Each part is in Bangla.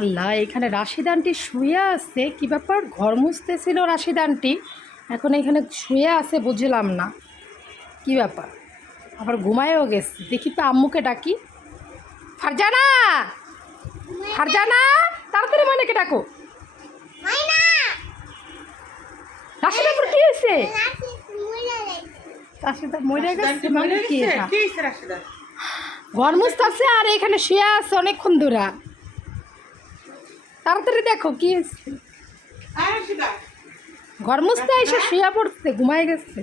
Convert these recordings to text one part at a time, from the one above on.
আল্লাহ, এখানে রাশিদ আন্টি শুয়ে আছে। কি ব্যাপার? ঘর মুছতেছিল রাশিদ আন্টি, এখন এখানে শুয়ে আছে, বুঝলাম না কি ব্যাপার। আবার ঘুমায়ও গেছে। দেখি তো আম্মুকে ডাকি। ফারজানা, ফারজানা, তাড়াতাড়ি ময়নাকে ডাকো। রাশিদ আপুর কি হয়েছে? রাশিদা মরে গেছে মানে কি? ঘর মুছতেছে আর এখানে শুয়ে আছে অনেকক্ষণ ধরে। তাড়াতাড়ি দেখো কি হয়েছে। ঘর মুছতে এসে শুয়ে পড়ছে, ঘুমায় গেছে।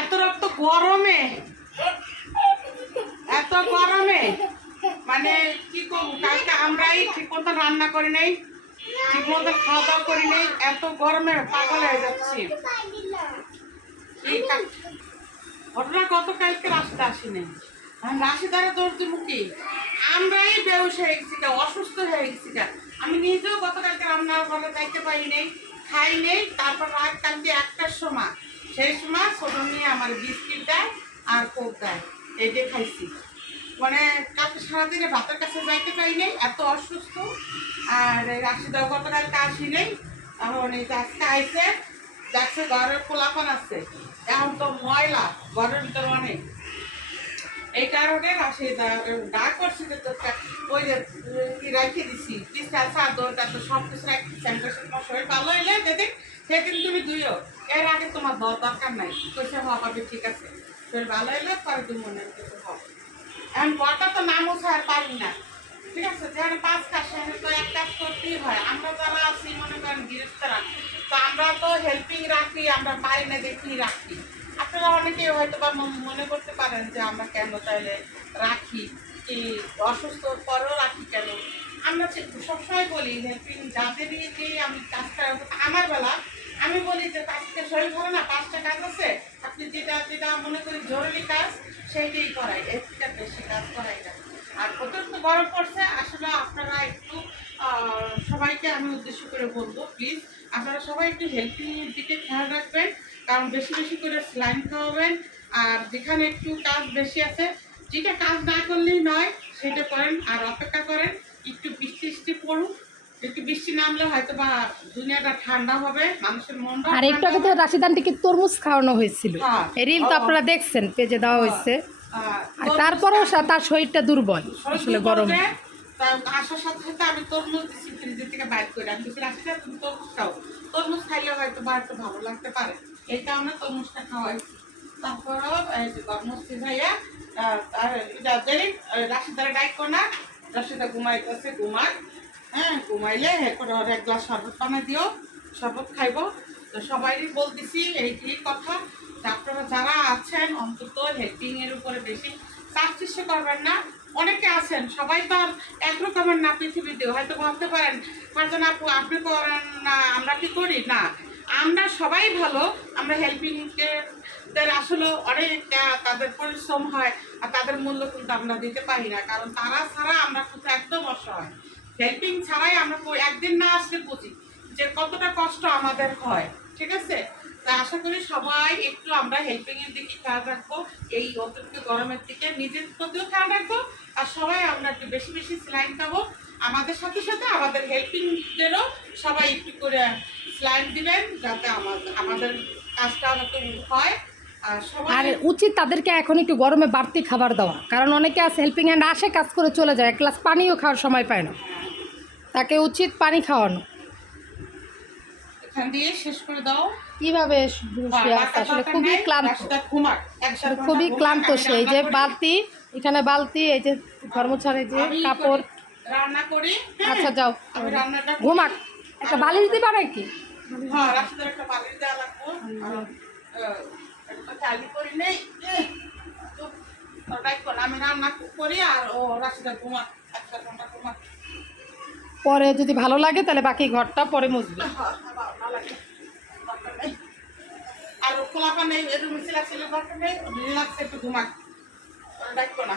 এত রক্ত গরমে, এত গরমে মানে কি করবো। কালকে আমরাই ঠিক মতো রান্না করি নাই, ঠিক মতো খাওয়া দাওয়া করি নাই, এত গরমে পাগল হয়ে যাচ্ছি। ঘটনা গতকালকে রাস্তা আসি নাই, রাশিদারে দোষ দিব কি? আমরাই বেউস হয়ে গেছি, অসুস্থ হয়ে গেছি। আমি নিজেও গতকালকে রান্নার ঘরে যাইতে পারি নাই, খাই নেই। তারপর রাত কালকে 1টার সময়, সেই সময় ছোট নিয়ে আমার বিস্কিট দেয় আর কোক দেয়, এই যে খাইছি। মানে কালকে সারাদিনে ভাতের কাছে যাইতে পারি নাই, এত অসুস্থ। আর রাশিদাও গতকালকে আসি নেই, এখন এই আজকে আইসে, দেখছে ঘরের পোলাপান আছে, এখন তো ময়লা ঘরের ভিতরে অনেক। এই কারণে ডাক করছি যে ওই যে রাখে দিছি পিস্তা চাদরটা তো সব কিছু রাখছি। তোমার শরীর ভালো হইলে যেদিন সেদিন তুমি দুইও, এর আগে তোমার দরকার নাই। কইছে হবে, ঠিক আছে, শরীর ভালো হইলে পরে তুমি মনে করতে হবে। এখন ঘরটা তো নাম উঠে আর পারি না, ঠিক আছে। যেখানে 5 কাজ সেখানে তো 1 কাজ করতেই হয়। আমরা যারা আছি মনে করেন গৃহস্থরা, তো আমরা তো হেল্পিং রাখি, আমরা পারি না দেখি রাখি। আপনারা অনেকে হয়তো বা মনে করতে পারেন যে আমরা কেন তাহলে রাখি, কি অসুস্থ পরেও রাখি কেন। আমরা সবসময় বলি হেল্পিং যাদেরই যে আমি কাজটা আমার বেলা আমি বলি যে আজকে শরীর ভালো না, 5টা কাজ আছে, আপনি যেটা যেটা মনে করি জরুরি কাজ সেইটাই করাই, এর থেকে বেশি কাজ করাই না। আর অত্যন্ত গরম পড়ছে, আসলে আপনারা একটু সবাইকে আমি উদ্দেশ্য করে বলবো, প্লিজ আপনারা সবাই একটু হেল্পিংয়ের দিকে খেয়াল রাখবেন। কারণ বেশি বেশি করে স্যালাইন খাওয়াবেন। আর যেখানে একটু কাজ বেশি আছে, যেটা কাজ না করলেই নয় সেটা করেন, আর অপেক্ষা করেন একটু বৃষ্টি পড়ুক। একটু বৃষ্টি নামলে হয়তো বা দুনিয়াটা ঠান্ডা হবে, মানুষের মনটা। আর একটু আগে তো রাশিদ আন্টিকে তরমুজ খাওয়ানো হয়েছিল, রিল তো আপনারা দেখছেন, পেজে দেওয়া হয়েছে। আর তারপরেও তার শরীরটা দুর্বল আসলে গরমে। আসার সাথে সাথে আমি তরমুজ দিচ্ছি ফ্রিজের থেকে বাইর করে, আমি কিছু রাখছি, তুমি তরমুজ খাও। তরমুজ খাইলে হয়তো বা একটু ভালো লাগতে পারে, এই কারণে তরমুজটা খাওয়াইছি। তারপরেও গরমস্তি ভাইয়া আর রাশিদারে ডাইকো না, রাশিদা ঘুমাইতেছে, ঘুমাক। হ্যাঁ, ঘুমাইলে করে ওর 1 গ্লাস শরবত বানিয়ে দিও, শরবত খাইব। তো সবাইই বলতেছি এই কথা, আপনারা যারা আছেন অন্তত হেল্পিংয়ের উপরে বেশি চাপ সৃষ্টি করবেন না। অনেকে আছেন, সবাই তো আর একরকমের না পৃথিবীতেও। হয়তো ভাবতে পারেন ফারজানা আপু আপনি করেন না, আমরা কি করি না, আমরা সবাই ভালো। আমরা হেল্পিংদের আসলে অনেক তাদের পরিশ্রম হয়, আর তাদের মূল্য কিন্তু আমরা দিতে পারি না, কারণ তারা ছাড়া আমরা কিন্তু একদম অসহায়। হেল্পিং ছাড়াই আমরা একদিন না আসলে বুঝি যে কতটা কষ্ট আমাদের হয়, ঠিক আছে। তা আশা করি সবাই একটু আমরা হেল্পিংয়ের দিকে খেয়াল রাখবো, এই অতিরিক্ত গরমের দিকে নিজের প্রতিও খেয়াল রাখবো। আর সবাই আমরা একটু বেশি বেশি স্যালাইন খাবো, আমাদের সাথে সাথে আমাদের হেল্পিংদেরও সবাই একটু করে স্যালাইন দিবেন, যাতে আমাদের কাজটা যাতে হয়। আর উচিত তাদেরকে এখন একটু গরমে বাড়তি খাবার দেওয়া, কারণ অনেকে আছে হেল্পিং হ্যান্ড আসে, কাজ করে চলে যায়, 1 গ্লাস পানিও খাওয়ার সময় পায় না। তাকে উচিত পানি খাওয়ানো। এখান দিয়ে শেষ করে দাও। কিভাবে আসলে খুবই ক্লান্ত, খুবই ক্লান্ত সে। এই যে বালতি, এখানে বালতি, এই যে ঘরমোছার এই যে কাপড় রান্না করি। আচ্ছা যাও ঘুমাক, একটা বালিশ দিবা নাকি? হ্যাঁ, রাস্তার একটা বালিশ দেওয়া লাগবো। চালি করি নেই, আমি রান্না করি আর ও রাস্তা ঘুমাক, 1 ঘন্টা ঘুমাক। পরে যদি ভালো লাগে তাহলে বাকি ঘরটা পরে মুছবে। আর খোলা পানি একটু মিশে লাগছিল, দরকার নেই, লাগছে একটু ঘুমাক, ডাকবো না।